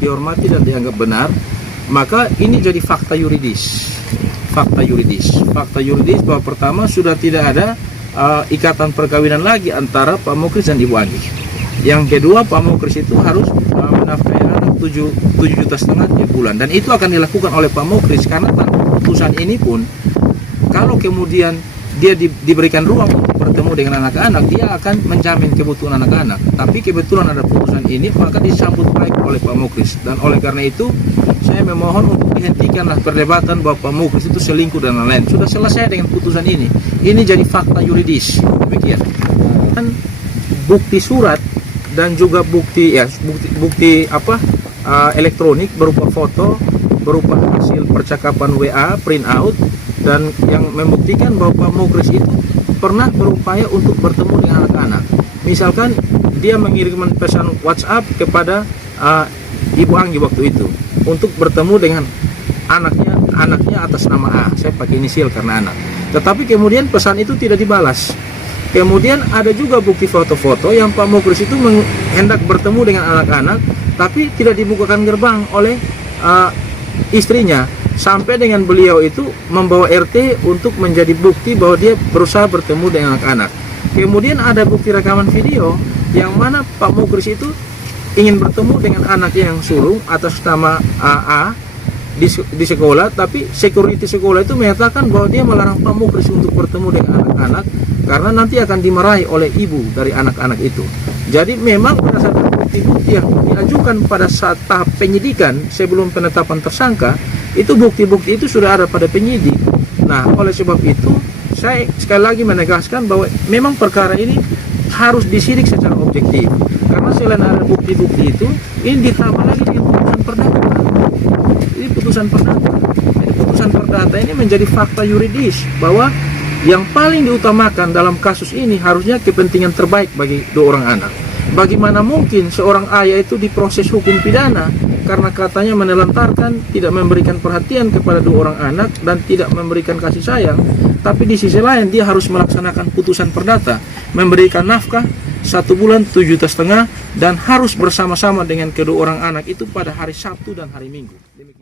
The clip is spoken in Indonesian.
dihormati dan dianggap benar, maka ini jadi fakta yuridis. Fakta yuridis bahwa pertama sudah tidak ada ikatan perkawinan lagi antara Pak Mukris dan Ibu Anggi. Yang kedua, Pak Mukris itu harus menafkahi anak 7,5 juta tiap bulan, dan itu akan dilakukan oleh Pak Mukris karena tanpa putusan ini pun, kalau kemudian dia diberikan ruang untuk bertemu dengan anak-anak, dia akan menjamin kebutuhan anak-anak. Tapi kebetulan ada putusan ini, maka disambut baik oleh Pak Mukris. Dan oleh karena itu, saya memohon untuk dihentikanlah perdebatan bahwa Pak Mukris itu selingkuh dan lain-lain. Sudah selesai dengan putusan ini. Ini jadi fakta yuridis. Demikian. Dan bukti surat dan juga bukti elektronik berupa foto, berupa hasil percakapan WA, print out, dan yang membuktikan bahwa Pak Mukris itu pernah berupaya untuk bertemu dengan anak-anak. Misalkan dia mengirimkan pesan WhatsApp kepada Ibu Anggi waktu itu untuk bertemu dengan anaknya atas nama A. Saya pakai inisial karena anak. Tetapi kemudian pesan itu tidak dibalas. Kemudian ada juga bukti foto-foto yang Pak Mukris itu hendak bertemu dengan anak-anak, tapi tidak dibukakan gerbang oleh istrinya. Sampai dengan beliau itu membawa RT untuk menjadi bukti bahwa dia berusaha bertemu dengan anak-anak. Kemudian ada bukti rekaman video yang mana Pak Mukris itu ingin bertemu dengan anaknya yang sulung atas nama AA di sekolah, tapi security sekolah itu menyatakan bahwa dia melarang Pak Mukris untuk bertemu dengan anak-anak karena nanti akan dimarahi oleh ibu dari anak-anak itu. Jadi memang berdasarkan bukti-bukti yang diajukan pada saat tahap penyidikan sebelum penetapan tersangka, itu bukti-bukti itu sudah ada pada penyidik. Nah, oleh sebab itu saya sekali lagi menegaskan bahwa memang perkara ini harus disidik secara objektif. Karena selain ada bukti-bukti itu, ini ditambah lagi dengan putusan perdata. Ini putusan perdata. Jadi putusan perdata ini menjadi fakta yuridis bahwa yang paling diutamakan dalam kasus ini harusnya kepentingan terbaik bagi dua orang anak. Bagaimana mungkin seorang ayah itu diproses hukum pidana karena katanya menelantarkan, tidak memberikan perhatian kepada dua orang anak dan tidak memberikan kasih sayang, tapi di sisi lain dia harus melaksanakan putusan perdata, memberikan nafkah 1 bulan 7,5 juta dan harus bersama-sama dengan kedua orang anak itu pada hari Sabtu dan hari Minggu. Demikian.